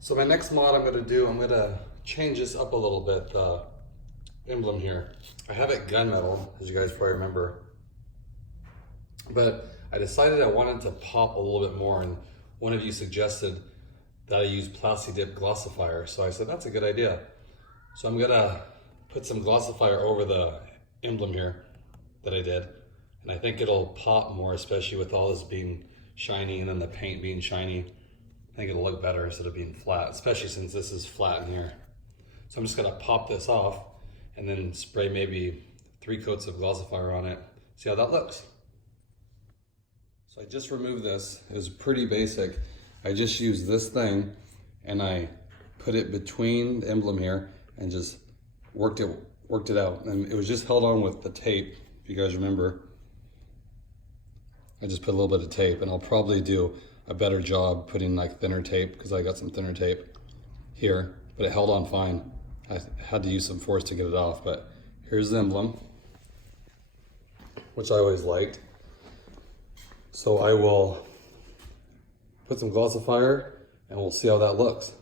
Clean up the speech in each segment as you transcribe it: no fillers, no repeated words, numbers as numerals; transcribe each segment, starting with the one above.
So my next mod I'm gonna change this up a little bit, the emblem here. I have it gunmetal, as you guys probably remember. But I decided I wanted to pop a little bit more, and one of you suggested that I use plastidipped glossifier. So I said, that's a good idea. So I'm gonna put some glossifier over the emblem here that I did. And I think it'll pop more, especially with all this being shiny and then the paint being shiny. I think it'll look better instead of being flat, especially since this is flat in here. So I'm just gonna pop this off and then spray maybe 3 coats of glossifier on it. See how that looks. So I just removed this. It was pretty basic. I just used this thing and I put it between the emblem here and just worked it out. And it was just held on with the tape, if you guys remember. I just put a little bit of tape, and I'll probably do a better job putting like thinner tape because I got some thinner tape here, but it held on fine. I had to use some force to get it off, but here's the emblem, which I always liked. So I will put some glossifier and we'll see how that looks.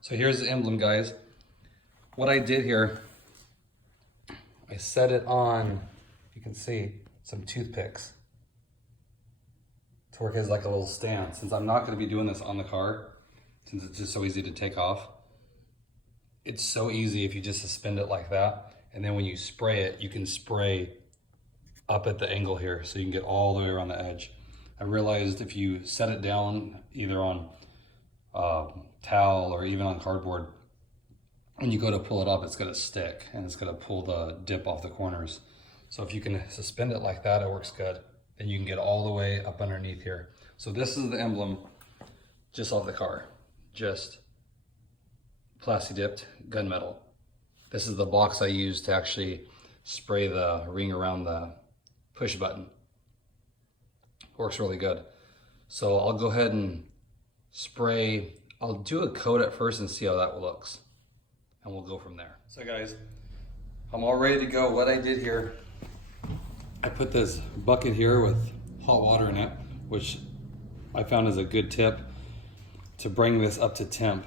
So here's the emblem, guys. What I did here, I set it on, you can see, some toothpicks to work as like a little stand. Since I'm not going to be doing this on the car, since it's just so easy to take off, it's so easy if you just suspend it like that. And then when you spray it, you can spray up at the angle here so you can get all the way around the edge. I realized if you set it down either on towel or even on cardboard, when you go to pull it up, it's gonna stick and it's gonna pull the dip off the corners. So if you can suspend it like that, it works good. Then you can get all the way up underneath here. So this is the emblem just off the car, just plastidipped gunmetal. This is the box I used to actually spray the ring around the push button. Works really good. So I'll go ahead and spray. I'll do a coat at first and see how that looks, and we'll go from there. So guys, I'm all ready to go. What I did here, I put this bucket here with hot water in it, which I found is a good tip to bring this up to temp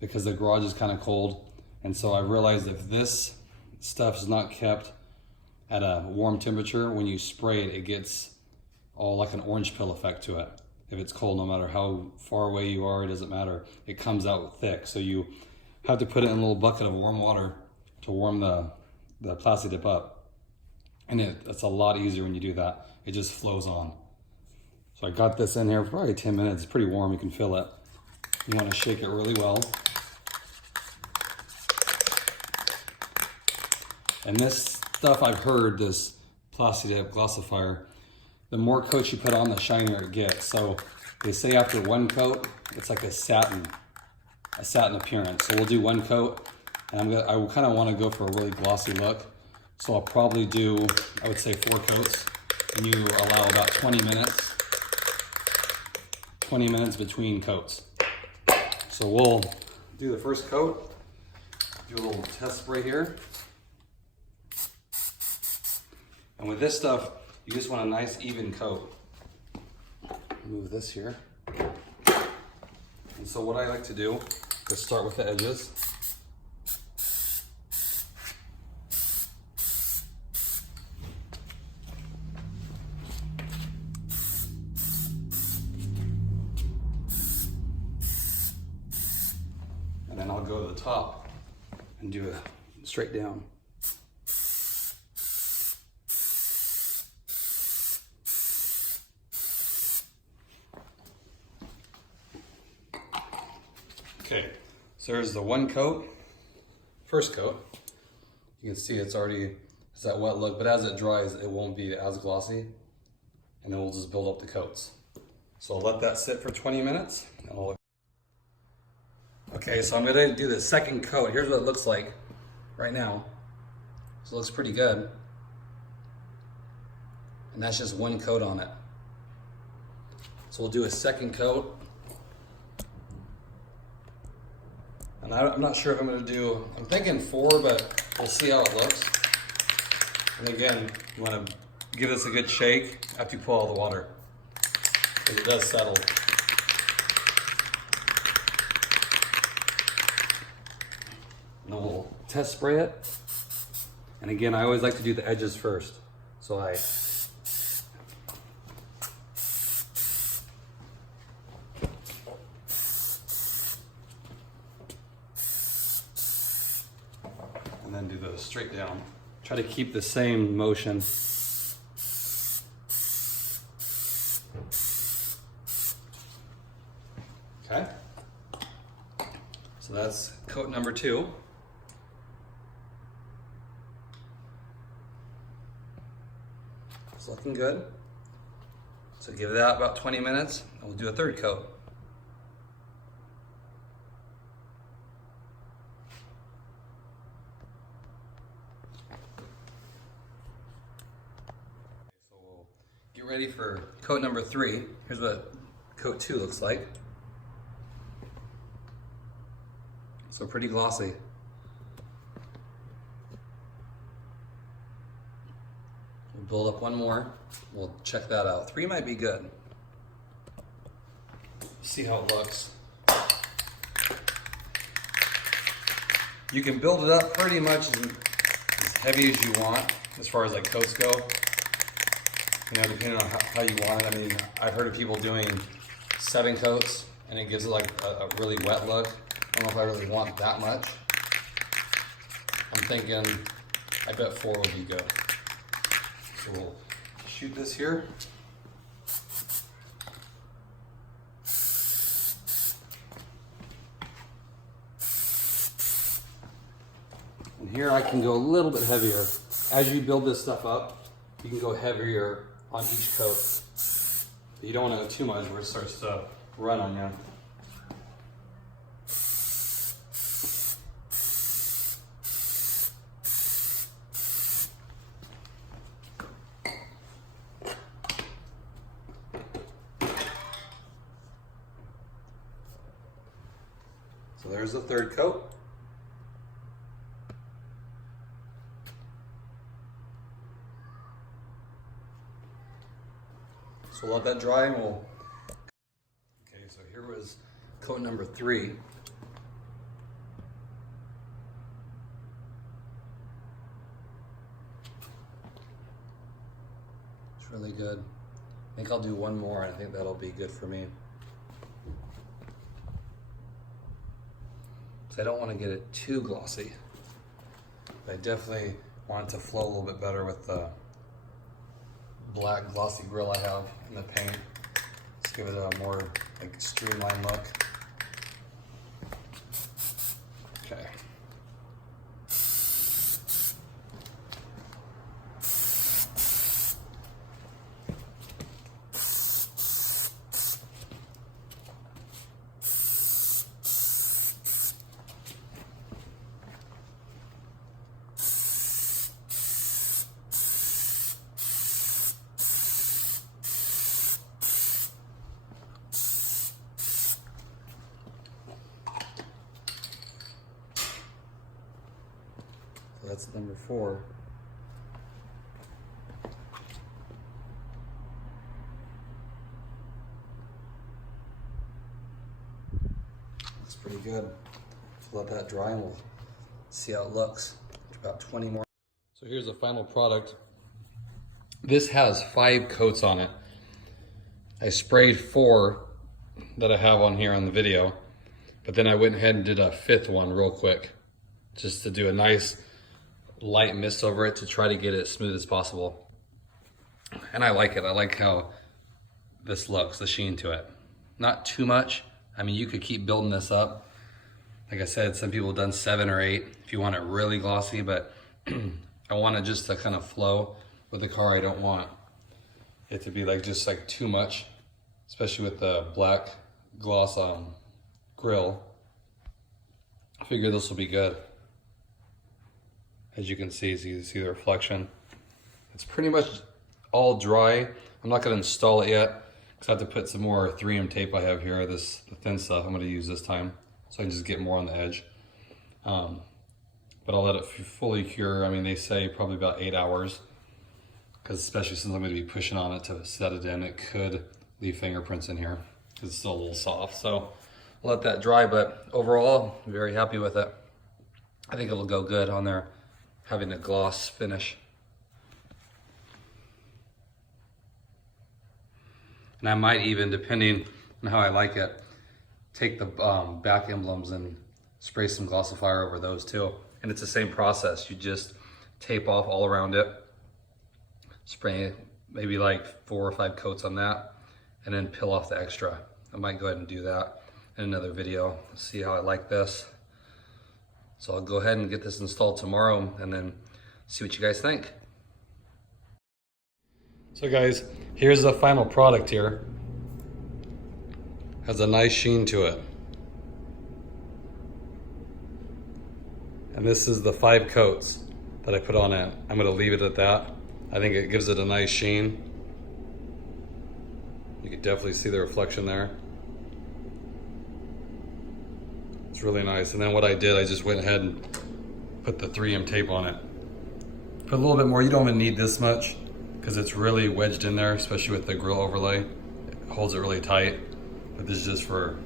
because the garage is kind of cold. And so I realized if this stuff is not kept at a warm temperature, when you spray it, it gets all like an orange peel effect to it. If it's cold, no matter how far away you are, it doesn't matter. It comes out thick. So you have to put it in a little bucket of warm water to warm the plastidip up. And it's a lot easier when you do that. It just flows on. So I got this in here for probably 10 minutes. It's pretty warm, you can feel it. You want to shake it really well. And this stuff I've heard, this plastidipped glossifier, the more coats you put on, the shinier it gets. So they say after 1 coat, it's like a satin appearance. So we'll do 1 coat, and I kind of want to go for a really glossy look. So I'll probably do, I would say 4 coats, and you allow about 20 minutes between coats. So we'll do the first coat, do a little test spray here. And with this stuff, you just want a nice even coat. Move this here. And so what I like to do is start with the edges. And then I'll go to the top and do it straight down. Okay, so there's the 1 coat, first coat. You can see it's that wet look, but as it dries, it won't be as glossy, and then we'll just build up the coats. So I'll let that sit for 20 minutes. And okay, so I'm gonna do the second coat. Here's what it looks like right now. So it looks pretty good. And that's just 1 coat on it. So we'll do a second coat. And I'm not sure if I'm I'm thinking 4, but we'll see how it looks. And again, you want to give this a good shake after you pull all the water. because it does settle. And then we'll test spray it. And again, I always like to do the edges first. So and then do the straight down. Try to keep the same motion. Okay. So that's coat number 2. It's looking good. So give that about 20 minutes and we'll do a 3rd coat. So we'll get ready for coat number 3. Here's what coat 2 looks like. So pretty glossy. We'll build up one more. We'll check that out. 3 might be good. See how it looks. You can build it up pretty much as heavy as you want, as far as like coats go. You know, depending on how you want it. I mean, I've heard of people doing 7 coats, and it gives it like a really wet look. I don't know if I really want that much. I'm thinking, I bet 4 will be good. So we'll shoot this here. And here I can go a little bit heavier. As you build this stuff up, you can go heavier on each coat. But you don't want to go too much where it starts to run on you. So there's the 3rd coat. So we'll let that dry and we'll... Okay, so here was coat number 3. It's really good. I think I'll do one more and I think that'll be good for me. I don't want to get it too glossy, but I definitely want it to flow a little bit better with the black glossy grill I have in the paint. Let's give it a more like streamlined look. Okay. So that's number 4. Looks pretty good. So let that dry and we'll see how it looks. About 20 more. So here's the final product. This has 5 coats on it. I sprayed 4 that I have on here on the video, but then I went ahead and did a 5th one real quick, just to do a nice light mist over it to try to get it as smooth as possible. And I like it. I like how this looks, the sheen to it. Not too much. I mean, you could keep building this up. Like I said, some people have done 7 or 8 if you want it really glossy, but I want it just to kind of flow with the car. I don't want it to be like just like too much, especially with the black gloss grill. I figure this will be good. As you can see, so you see the reflection. It's pretty much all dry. I'm not gonna install it yet because I have to put some more 3M tape I have here, the thin stuff I'm gonna use this time, so I can just get more on the edge. But I'll let it fully cure. I mean, they say probably about 8 hours, because especially since I'm gonna be pushing on it to set it in, it could leave fingerprints in here because it's still a little soft. So I'll let that dry, but overall, I'm very happy with it. I think it'll go good on there, having a gloss finish. And I might even, depending on how I like it, take the back emblems and spray some glossifier over those too. And it's the same process. You just tape off all around it, spray maybe like 4 or 5 coats on that, and then peel off the extra. I might go ahead and do that in another video, see how I like this. So I'll go ahead and get this installed tomorrow and then see what you guys think. So guys, here's the final product here. Has a nice sheen to it. And this is the 5 coats that I put on it. I'm gonna leave it at that. I think it gives it a nice sheen. You can definitely see the reflection there. It's really nice. And then what I did, I just went ahead and put the 3M tape on it. Put a little bit more. You don't even need this much because it's really wedged in there, especially with the grill overlay. It holds it really tight. But this is just for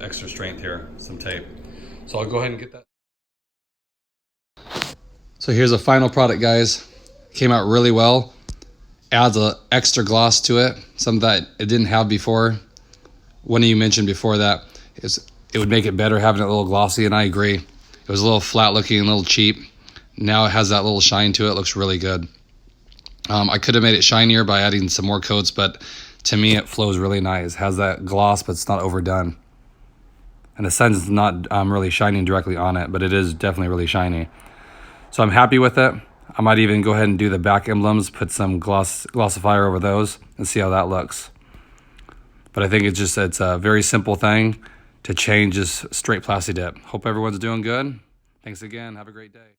extra strength here, some tape. So I'll go ahead and get that. So here's a final product, guys. Came out really well. Adds an extra gloss to it, something that it didn't have before. One of you mentioned before that it would make it better having it a little glossy, and I agree. It was a little flat looking, a little cheap. Now it has that little shine to it. It looks really good. I could have made it shinier by adding some more coats, but to me it flows really nice. It has that gloss, but it's not overdone. And the sun's not really shining directly on it, but it is definitely really shiny. So I'm happy with it. I might even go ahead and do the back emblems, put some glossifier over those and see how that looks. But I think it's a very simple thing to change this straight plasti dip. Hope everyone's doing good. Thanks again. Have a great day.